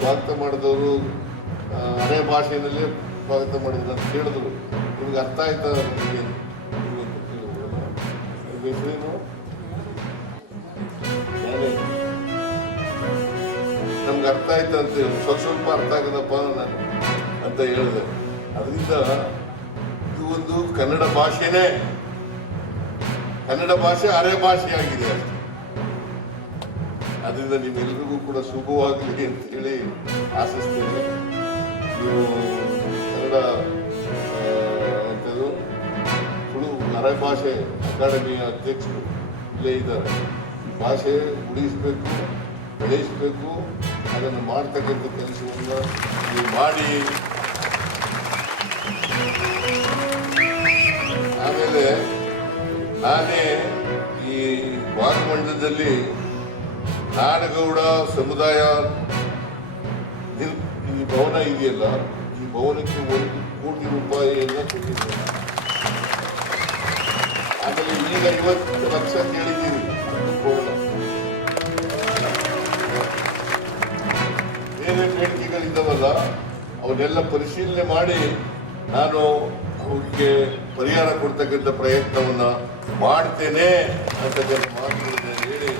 ಸ್ವಾಗತ ಮಾಡಿದವರು ಅದೇ ಭಾಷೆಯಲ್ಲಿ ಸ್ವಾಗತ ಮಾಡಿದ್ರು ಅಂತ ಹೇಳಿದ್ರು. ನಿಮ್ಗೆ ಅರ್ಥ ಆಯ್ತಾ? ಹೆಸರೇನು? ನಮ್ಗೆ ಅರ್ಥ ಆಯ್ತಾ ಅಂತ ಸ್ವಲ್ಪ ಅರ್ಥ ಆಗದಪ್ಪ ನಾನು ಅಂತ ಹೇಳಿದೆ. ಅದರಿಂದ ಇದು ಒಂದು ಕನ್ನಡ ಭಾಷೆನೇ, ಕನ್ನಡ ಭಾಷೆ ಅರೆ ಭಾಷೆ ಆಗಿದೆ ಅಷ್ಟೇ. ಅದರಿಂದ ನಿಮ್ಮೆಲ್ಲರಿಗೂ ಕೂಡ ಶುಭವಾಗಲಿ ಅಂತ ಹೇಳಿ ಆಶಿಸ್ತೇನೆ. ನೀವು ಕನ್ನಡ ಎಂಥದ್ದು ತುಳು ಅರೆ ಭಾಷೆ ಅಕಾಡೆಮಿಯ ಅಧ್ಯಕ್ಷರು ಇಲ್ಲೇ ಇದ್ದಾರೆ. ಈ ಭಾಷೆ ಉಳಿಸಬೇಕು, ಬೆಳೆಸಬೇಕು, ಅದನ್ನು ಮಾಡ್ತಕ್ಕಂಥ ಕೆಲಸವನ್ನು ನೀವು ಮಾಡಿ. ಆಮೇಲೆ ನಾನೇ ಈ ಭಾಗಮಂಡಲದಲ್ಲಿ ನಾಡಗೌಡ ಸಮುದಾಯ ಈ ಭವನ ಇದೆಯಲ್ಲ, ಈ ಭವನಕ್ಕೆ 1 ಕೋಟಿ ರೂಪಾಯಿಯನ್ನ ಕೊಟ್ಟಿದ್ದೇನೆ. ಆಮೇಲೆ ಈಗ 50 ಲಕ್ಷ ಕೇಳಿದ್ದೀರಿ. ಬೇರೆ ಬೇಡಿಕೆಗಳಿದ್ದಾವಲ್ಲ ಅವನ್ನೆಲ್ಲ ಪರಿಶೀಲನೆ ಮಾಡಿ ನಾನು ಅವರಿಗೆ ಪರಿಹಾರ ಕೊಡ್ತಕ್ಕಂಥ ಪ್ರಯತ್ನವನ್ನ ಮಾಡ್ತೇನೆ ಅಂತಕ್ಕಂಥ ಮಾತುಗಳನ್ನ ಹೇಳಿ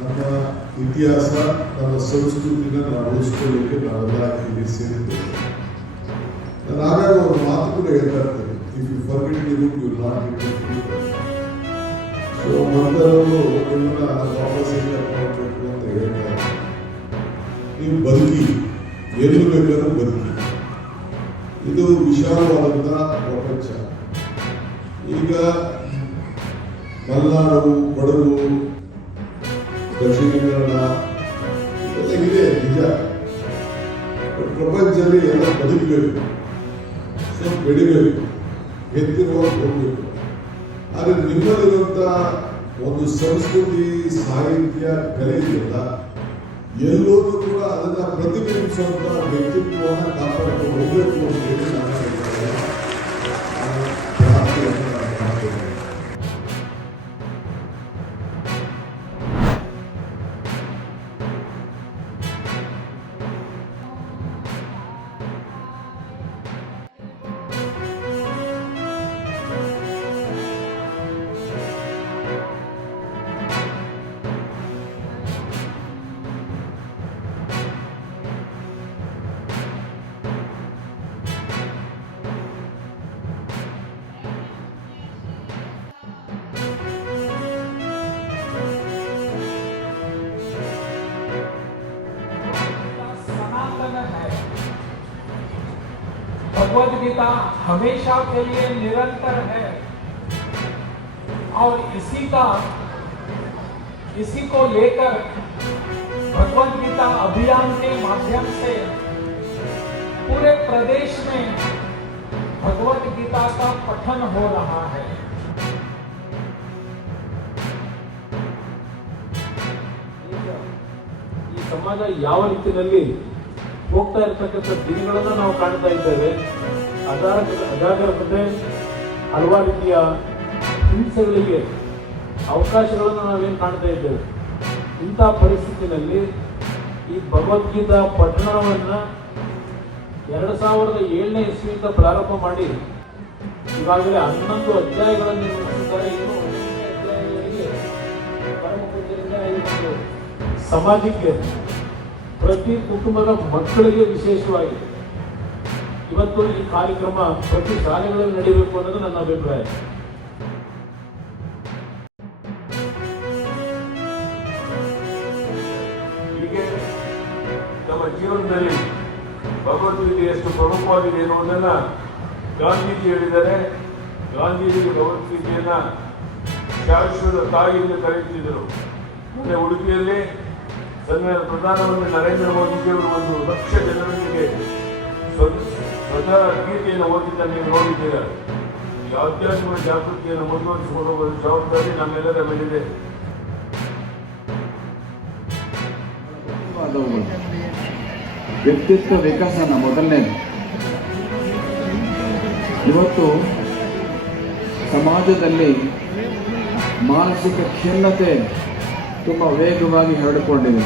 ನಮ್ಮ ಇತಿಹಾಸ, ನಮ್ಮ ಸಂಸ್ಕೃತಿನ ನಾವು ಉಳಿಸ್ಕೊಳ್ಳಿಕ್ಕೆ ನಾವೆಲ್ಲ ಇಲ್ಲಿ ಸೇರಿದ್ದೇವೆ. ನಾನು ಆಗಾಗ ಒಂದು ಮಾತು ಕೂಡ ಹೇಳ್ತಾ ಇರ್ತೇನೆ, if you forget the root you will not get the future. So ಮೊದಲು ನಿಮ್ಮನ್ನ ವಾಪಸ್ ಕರ್ಕೊಂಡು ಅಂತ ಹೇಳ್ತಾರೆ. ನೀವು ಬದುಕಿ, ಎಲ್ಲಿ ಬೇಕಾದ್ರೂ ಬದುಕಿ. ಇದು ವಿಶಾಲವಾದಂಥ ಪ್ರಪಂಚ. ಈಗ ಮಲೆನಾಡು, ಕೊಡಗು, ದಕ್ಷಿಣ ಕನ್ನಡ ಇದೆಲ್ಲ ಇದೆ ನಿಜ. ಪ್ರಪಂಚದಲ್ಲಿ ಎಲ್ಲ ಬದುಕಬೇಕು, ಸ್ವಲ್ಪ ಬೆಳಿಬೇಕು, ಎತ್ತಿರುವಾಗ ಹೋಗಬೇಕು. ಆದರೆ ನಿಮ್ಮಲ್ಲಿರುವಂಥ ಒಂದು ಸಂಸ್ಕೃತಿ, ಸಾಹಿತ್ಯ, ಕಲೆ ಇದೆಯಲ್ಲ, ಎಲ್ಲರೂ ಕೂಡ ಅದನ್ನು ಪ್ರತಿಬಿಂಬಿಸುವಂಥ ವ್ಯಕ್ತಿತ್ವವನ್ನು ಕಾಪಾಡಿಕೊಂಡು ಹೋಗಬೇಕು ಅಂತ ಹೇಳಿ ನಾನು ಪ್ರಾರ್ಥನೆಯನ್ನು ಮಾಡ್ತೇನೆ. भगवद गीता हमेशा के लिए निरंतर है और इसी को लेकर भगवद गीता अभियान के माध्यम से पूरे प्रदेश में भगवद गीता का पठन हो रहा है। ಈ ಸಮಾಜ ಯಾವ ರೀತಿಯಲ್ಲಿ ಹೋಗ್ತಾ ಇರ್ತಕ್ಕಂಥ ದಿನಗಳನ್ನು ನಾವು ಕಾಣ್ತಾ ಇದ್ದೇವೆ. ಅಜಾಗರೂಕತೆ, ಹಲವಾರು ರೀತಿಯ ಹಿಂಸೆಗಳಿಗೆ ಅವಕಾಶಗಳನ್ನು ನಾವೇನು ಕಾಣ್ತಾ ಇದ್ದೇವೆ. ಇಂಥ ಪರಿಸ್ಥಿತಿನಲ್ಲಿ ಈ ಭಗವದ್ಗೀತಾ ಪಠಣವನ್ನು 2007ನೇ ಇಸ್ವಿಯಿಂದ ಪ್ರಾರಂಭ ಮಾಡಿ ಈಗಾಗಲೇ 11 ಅಧ್ಯಾಯಗಳನ್ನು ನಿರ್ಮಿಸಿದ್ದಾರೆ. ಇನ್ನು 11ನೇ ಅಧ್ಯಾಯಗಳಿಗೆ ಪರಮ ಪೂಜ್ಯರಿಂದ ಸಮಾಜಕ್ಕೆ, ಪ್ರತಿ ಕುಟುಂಬದ ಮಕ್ಕಳಿಗೆ ವಿಶೇಷವಾಗಿ ಇವತ್ತು ಈ ಕಾರ್ಯಕ್ರಮ ಪ್ರತಿ ಶಾಲೆಗಳಲ್ಲಿ ನಡೆಯಬೇಕು ಅನ್ನೋದು ನನ್ನ ಅಭಿಪ್ರಾಯ. ಹೀಗೆ ನಮ್ಮ ಜೀವನದಲ್ಲಿ ಭಗವದ್ಗೀತೆ ಎಷ್ಟು ಪ್ರಮುಖವಾಗಿದೆ ಎನ್ನುವುದನ್ನು ಗಾಂಧೀಜಿ ಹೇಳಿದ್ದಾರೆ. ಗಾಂಧೀಜಿಗೆ ಭಗವದ್ಗೀತೆಯನ್ನ ಶಾಶ್ವತ ತಾಯಿ ಎಂದು ಕರೆಯುತ್ತಿದ್ದರು. ಮೊನ್ನೆ ಉಡುಪಿಯಲ್ಲಿ ಪ್ರಧಾನಮಂತ್ರಿ ನರೇಂದ್ರ ಮೋದಿಜಿಯವರು 1 ಲಕ್ಷ ಜನರೊಂದಿಗೆ ಸ್ವತಃ ಗೀತೆಯನ್ನು ಓದಿದ್ದನ್ನು ನೀವು ನೋಡಿದ್ದೀರ. ಈ ಆಧ್ಯಾತ್ಮಿಕ ಜಾಗೃತಿಯನ್ನು ಮುಂದುವರಿಸಿಕೊಂಡು ಹೋಗುವ ಜವಾಬ್ದಾರಿ ನಮ್ಮೆಲ್ಲರ ಮೇಲಿದೆ. ವ್ಯಕ್ತಿತ್ವ ವಿಕಾಸನ ಮೊದಲನೇದು. ಇವತ್ತು ಸಮಾಜದಲ್ಲಿ ಮಾನಸಿಕ ಖಿನ್ನತೆ ತುಂಬ ವೇಗವಾಗಿ ಹರಡಿಕೊಂಡಿದೆ.